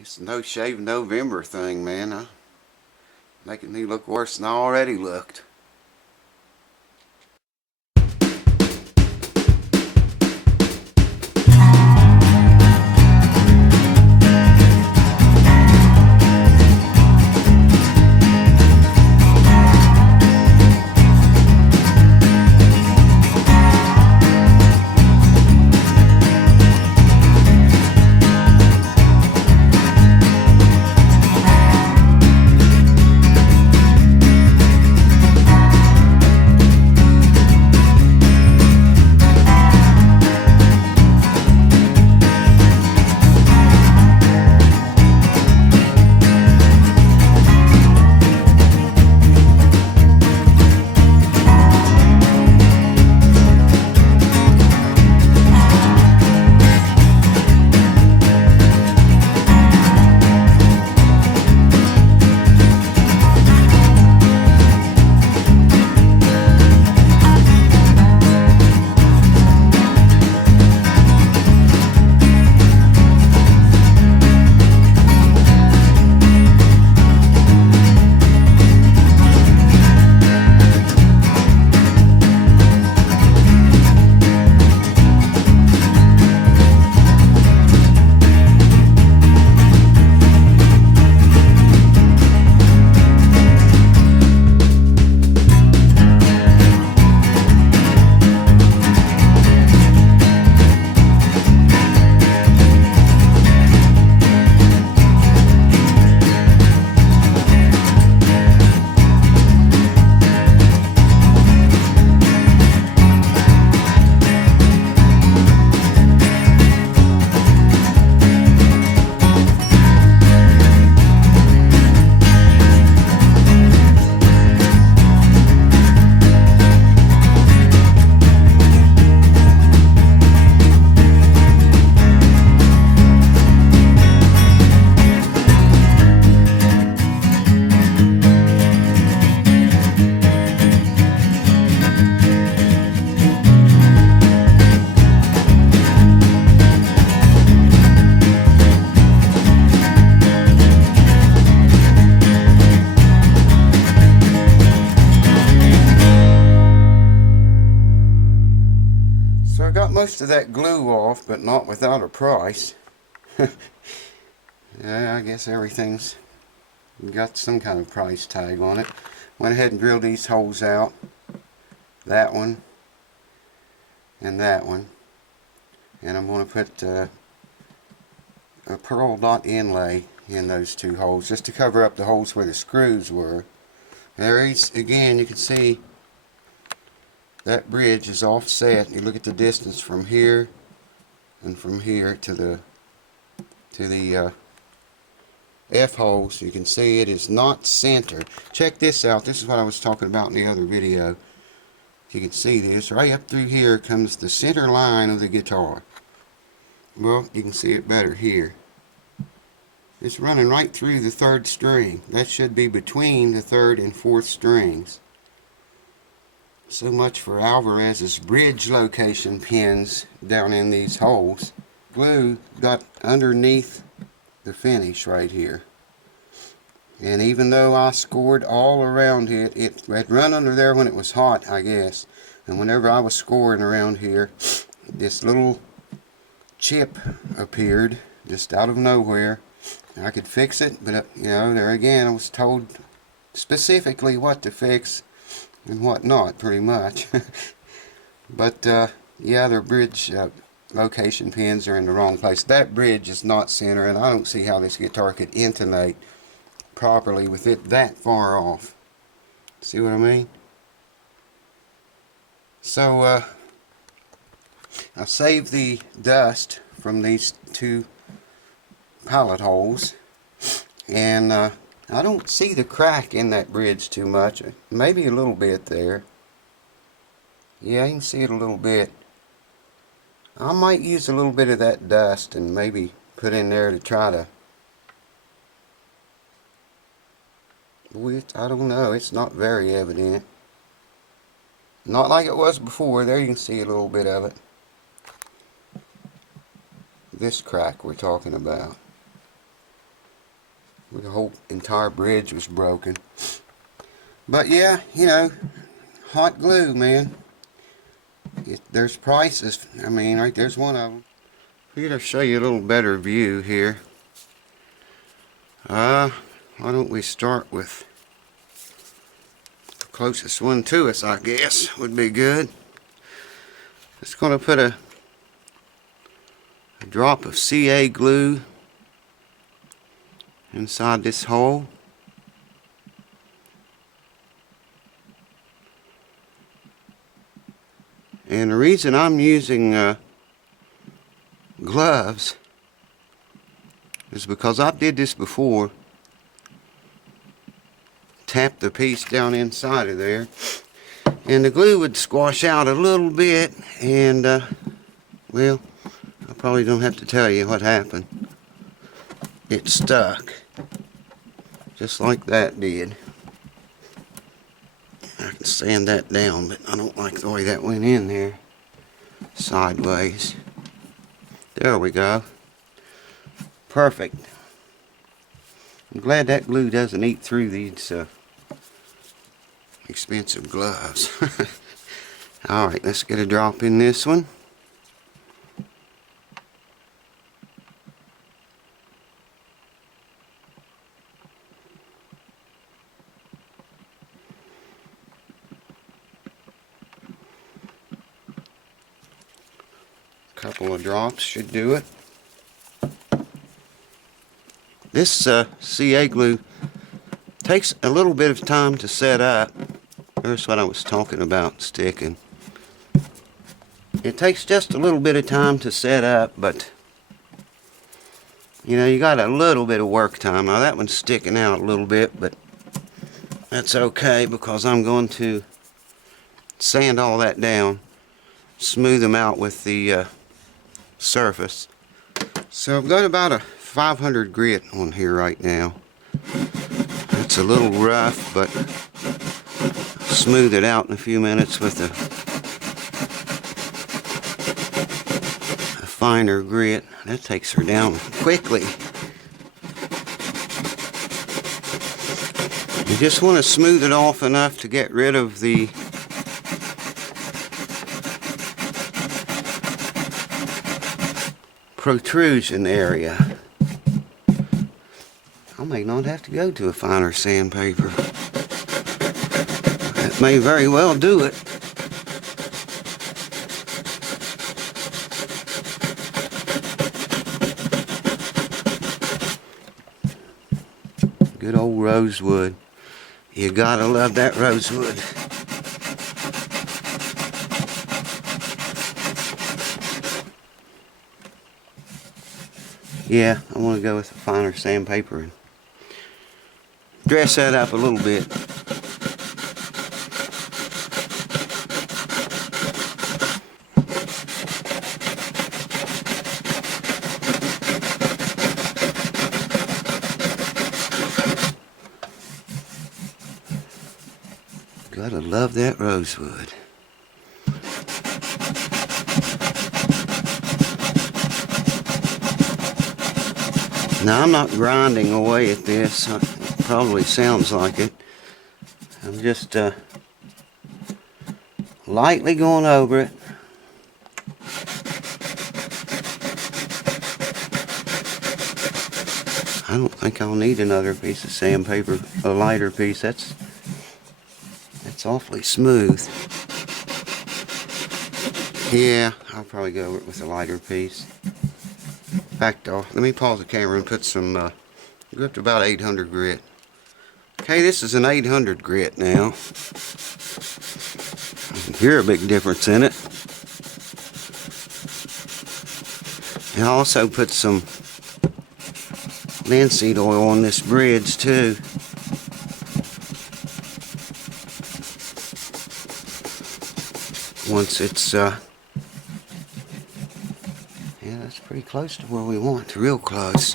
It's no shave November thing, man. Making me look worse than I already looked. So I got most of that glue off, but not without a price. Yeah, I guess everything's got some kind of price tag on it. Went ahead and drilled these holes out. That one and that one. And I'm going to put a pearl dot inlay in those two holes just to cover up the holes where the screws were. There is, again, you can see that bridge is offset. You look at the distance from here and from here to the F holes. You can see it is not centered. Check this out. This is what I was talking about in the other video. You can see this right up through here comes the center line of the guitar. Well, you can see it better here. It's running right through the third string. That should be between the third and fourth strings. So much for Alvarez's bridge location pins down in these holes. Glue got underneath the finish right here. And even though I scored all around it, it had run under there when it was hot, I guess. And whenever I was scoring around here, this little chip appeared just out of nowhere. I could fix it, but you know, there again, I was told specifically what to fix and what not, pretty much. But yeah, their bridge location pins are in the wrong place. That bridge is not center, and I don't see how this guitar could intonate properly with it that far off. See what I mean? So I saved the dust from these two pilot holes, and I don't see the crack in that bridge too much. Maybe a little bit there. Yeah, you can see it a little bit. I might use a little bit of that dust and maybe put in there to try to, I don't know, it's not very evident. Not like it was before. There you can see a little bit of it. This crack we're talking about. where the whole entire bridge was broken. But yeah, you know, hot glue, man. There's prices. I mean, right there's one of them. Here to show you a little better view here. Why don't we start with the closest one to us, I guess, would be good. It's going to put a drop of CA glue inside this hole. And the reason I'm using gloves is because I did this before. Tap the piece down inside of there, and the glue would squash out a little bit, and well, I probably don't have to tell you what happened. It stuck, just like that did. I can sand that down, but I don't like the way that went in there, sideways. There we go. Perfect. I'm glad that glue doesn't eat through these expensive gloves. Alright, let's get a drop in this one. Couple of drops should do it. This CA glue takes a little bit of time to set up. There's what I was talking about sticking. It takes just a little bit of time to set up, but you know, you got a little bit of work time. Now that one's sticking out a little bit, but that's okay because I'm going to sand all that down, smooth them out with the surface. So I've got about a 500 grit on here right now. It's a little rough, but smooth it out in a few minutes with a finer grit. That takes her down quickly. You just want to smooth it off enough to get rid of the protrusion area. I may not have to go to a finer sandpaper. That may very well do it. Good old rosewood. You gotta love that rosewood. Yeah, I want to go with a finer sandpaper and dress that up a little bit. Gotta love that rosewood. Now I'm not grinding away at this. It probably sounds like it. I'm just lightly going over it. I don't think I'll need another piece of sandpaper, a lighter piece. That's awfully smooth. Yeah, I'll probably go over it with a lighter piece. Backed off. Let me pause the camera and put some, go up to about 800 grit. Okay, this is an 800 grit now. I can hear a big difference in it. And I also put some linseed oil on this bridge too. Once it's yeah, that's pretty close to where we want, real close.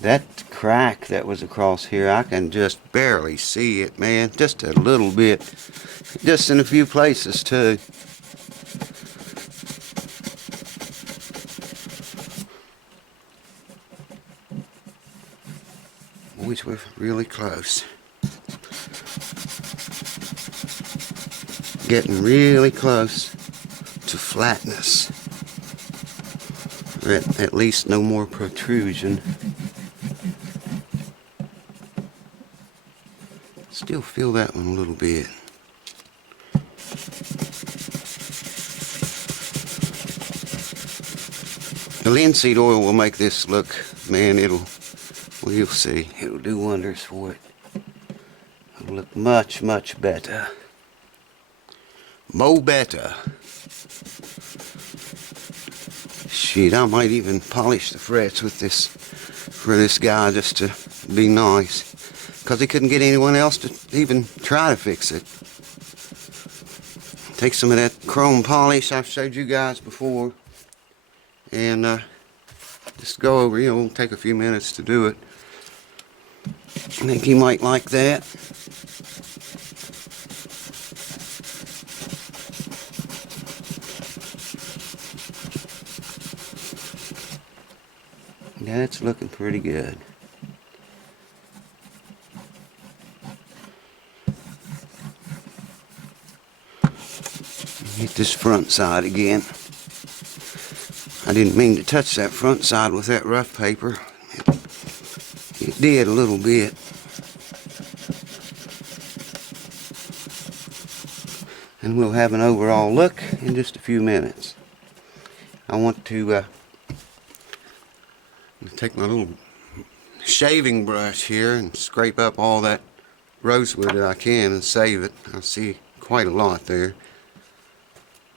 That crack that was across here, I can just barely see it, man. Just a little bit. Just in a few places too. means we're really close. Getting really close to flatness. Or at least no more protrusion. Still feel that one a little bit. The linseed oil will make this look, man, well, you'll see, it'll do wonders for it. It'll look much, much better. Mo better. Shit, I might even polish the frets with this, for this guy, just to be nice. Because he couldn't get anyone else to even try to fix it. Take some of that chrome polish I've showed you guys before. And just go over, it'll take a few minutes to do it. I think he might like that. That's looking pretty good. Hit this front side again. I didn't mean to touch that front side with that rough paper. It did a little bit. And we'll have an overall look in just a few minutes. I want to take my little shaving brush here and scrape up all that rosewood that I can and save it. I see quite a lot there.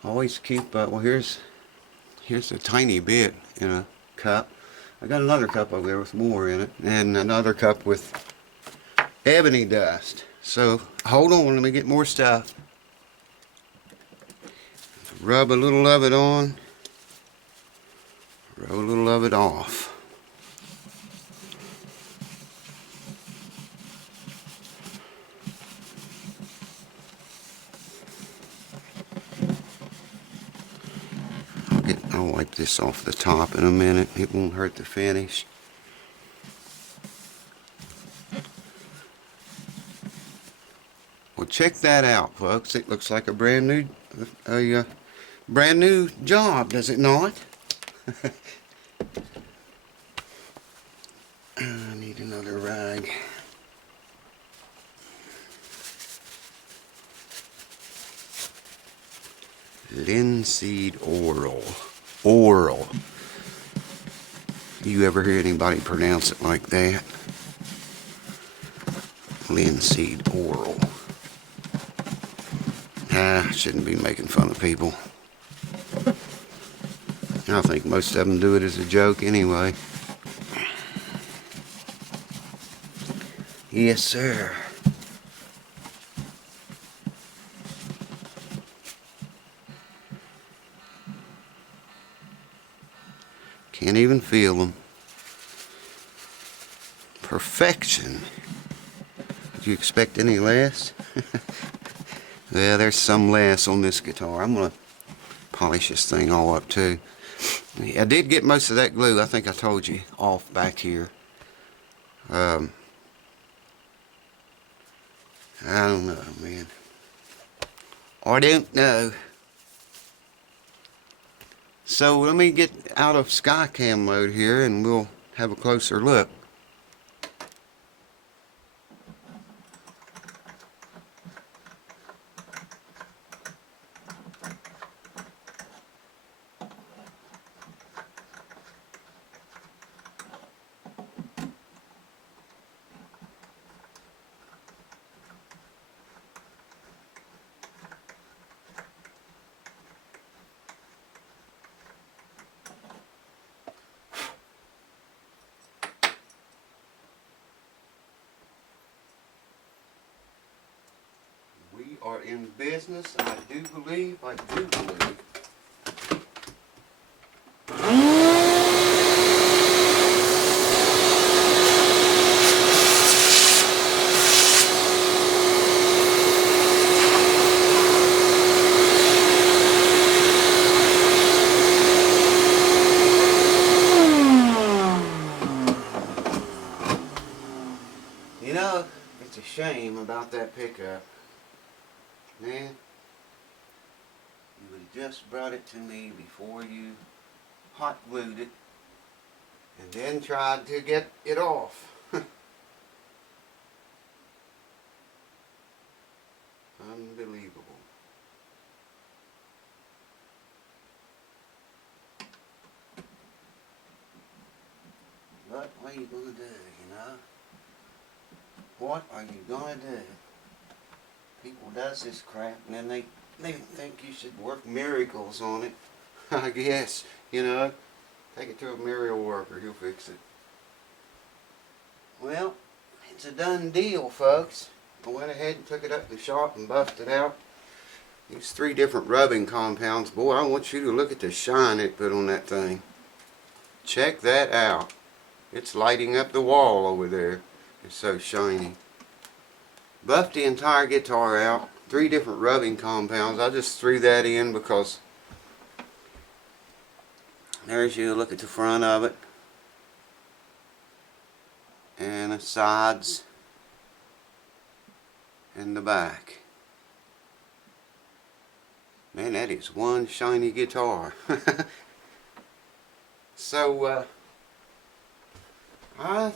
Always keep, well, here's a tiny bit in a cup. I got another cup over there with more in it, and another cup with ebony dust. So hold on, let me get more stuff. Rub a little of it on, rub a little of it off. I'll wipe this off the top in a minute. It won't hurt the finish. Well, check that out, folks. It looks like a brand new job, does it not? I need another rag. Linseed oil. Oral. You ever hear anybody pronounce it like that? Linseed oil. I shouldn't be making fun of people. I think most of them do it as a joke anyway. Yes, sir. Can't even feel them. Perfection. Did you expect any less? Well, there's some less on this guitar. I'm going to polish this thing all up too. I did get most of that glue, I think I told you, off back here. I don't know, man. I don't know. So let me get out of Skycam mode here and we'll have a closer look. We are in business, I do believe. pickup. Man, you would have just brought it to me before you hot glued it and then tried to get it off. Unbelievable. But what are you going to do, you know? What are you going to do? People does this crap and then they think you should work miracles on it. I guess, you know. Take it to a miracle worker, he'll fix it. Well, it's a done deal, folks. I went ahead and took it up to the shop and buffed it out. These 3 different rubbing compounds. Boy, I want you to look at the shine it put on that thing. Check that out. It's lighting up the wall over there. It's so shiny. Buffed the entire guitar out. 3 different rubbing compounds. I just threw that in because there's you look at the front of it. And the sides. And the back. Man, that is one shiny guitar. So, I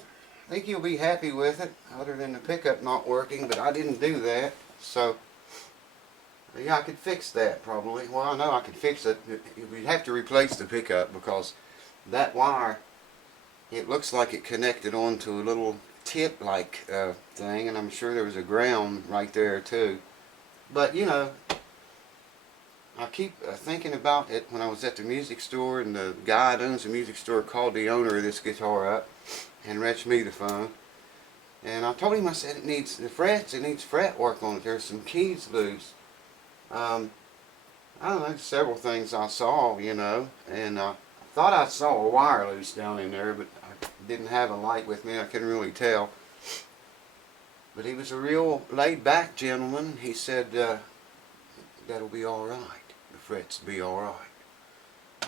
think you'll be happy with it, other than the pickup not working, but I didn't do that. So, yeah, I could fix that probably. Well, I know I could fix it. We'd have to replace the pickup because that wire, it looks like it connected onto a little tip-like thing, and I'm sure there was a ground right there too. But, you know, I keep thinking about it when I was at the music store, and the guy that owns the music store called the owner of this guitar up and reached me the phone. And I told him, I said, it needs the frets, it needs fret work on it. There's some keys loose. I don't know, several things I saw, you know, and I thought I saw a wire loose down in there, but I didn't have a light with me. I couldn't really tell. But he was a real laid-back gentleman. He said, that'll be all right. The frets will be all right.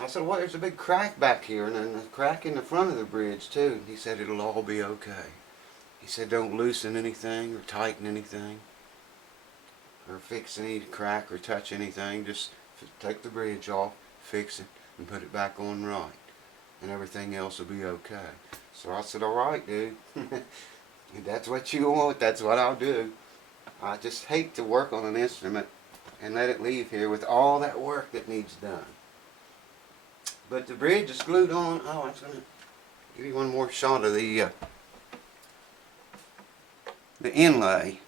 I said, well, there's a big crack back here, and then a crack in the front of the bridge, too. He said, it'll all be okay. He said, don't loosen anything or tighten anything or fix any crack or touch anything. Just take the bridge off, fix it, and put it back on right. And everything else will be okay. So I said, all right, dude. If that's what you want, that's what I'll do. I just hate to work on an instrument and let it leave here with all that work that needs done. But the bridge is glued on. Oh, I'm going to give you one more shot of the inlay.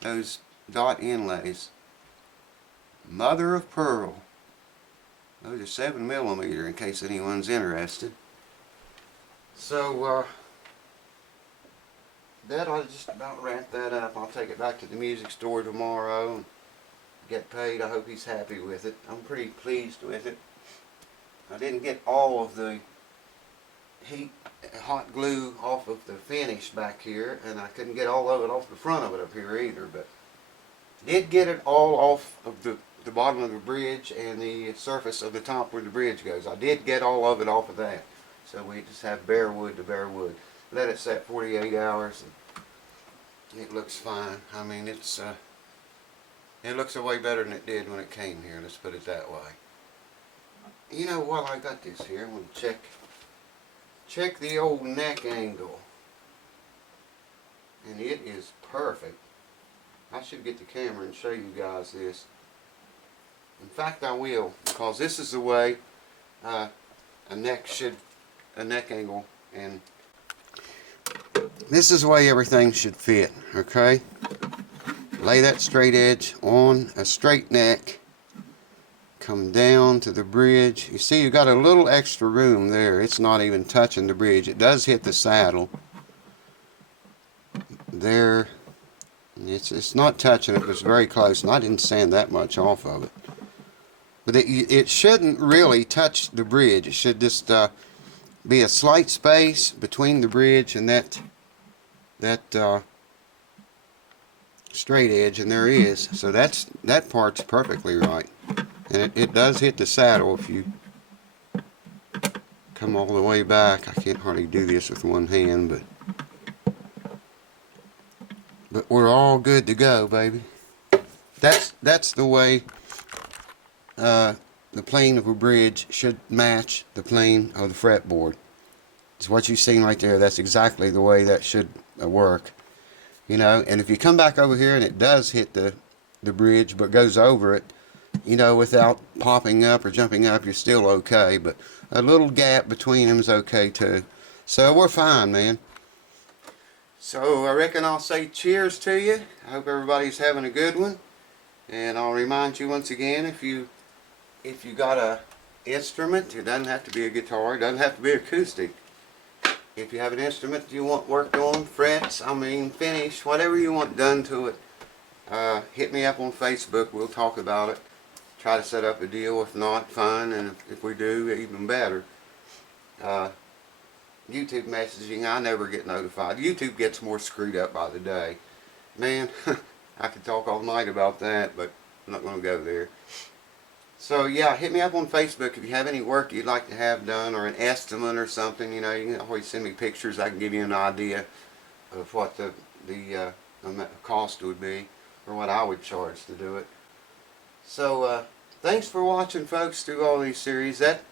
Those dot inlays. Mother of pearl. Those are 7mm in case anyone's interested. So, that'll just about wrap that up. I'll take it back to the music store tomorrow and get paid. I hope he's happy with it. I'm pretty pleased with it. I didn't get all of the hot glue off of the finish back here, and I couldn't get all of it off the front of it up here either, but did get it all off of the bottom of the bridge and the surface of the top where the bridge goes. I did get all of it off of that. So we just have bare wood to bare wood. Let it set 48 hours and it looks fine. I mean, it looks way better than it did when it came here, let's put it that way. You know, while I got this here, I'm going to check the old neck angle. And it is perfect. I should get the camera and show you guys this. In fact, I will, because this is the way a neck angle, and this is the way everything should fit. Okay, lay that straight edge on a straight neck, come down to the bridge. You see, you got a little extra room there. It's not even touching the bridge. It does hit the saddle there. It's not touching it, but it's very close, and I didn't sand that much off of it. But it shouldn't really touch the bridge. It should just be a slight space between the bridge and that straight edge, and there is. So that part's perfectly right. And it does hit the saddle if you come all the way back. I can't hardly do this with one hand, But we're all good to go, baby. That's the way the plane of a bridge should match the plane of the fretboard. It's what you've seen right there. That's exactly the way that should work. You know, and if you come back over here and it does hit the bridge but goes over it, you know, without popping up or jumping up, you're still okay. But a little gap between them is okay too. So we're fine, man. So I reckon I'll say cheers to you. I hope everybody's having a good one. And I'll remind you once again, if you got a instrument, it doesn't have to be a guitar, it doesn't have to be acoustic. If you have an instrument you want worked on, frets, finish, whatever you want done to it, hit me up on Facebook. We'll talk about it. Try to set up a deal. If not, fine. And if we do, even better. YouTube messaging, I never get notified. YouTube gets more screwed up by the day. Man, I could talk all night about that, but I'm not going to go there. So yeah, hit me up on Facebook if you have any work you'd like to have done, or an estimate or something. You know, you can always send me pictures. I can give you an idea of what the cost would be, or what I would charge to do it. So thanks for watching, folks, through all these series. That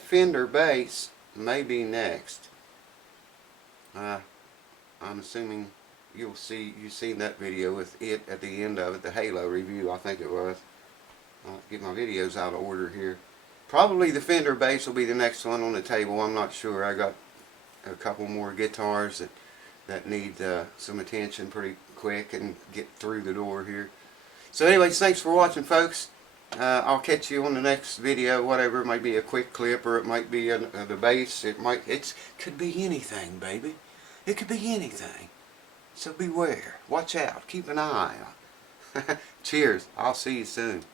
Fender bass may be next. I'm assuming you've seen that video with it at the end of it, the Halo review, I think it was. I'll get my videos out of order here. Probably the Fender bass will be the next one on the table. I'm not sure. I got a couple more guitars that need some attention pretty quick and get through the door here. So anyways, thanks for watching, folks. I'll catch you on the next video, whatever. It might be a quick clip, or it might be the bass. It could be anything, baby. It could be anything. So beware. Watch out. Keep an eye out. Cheers. I'll see you soon.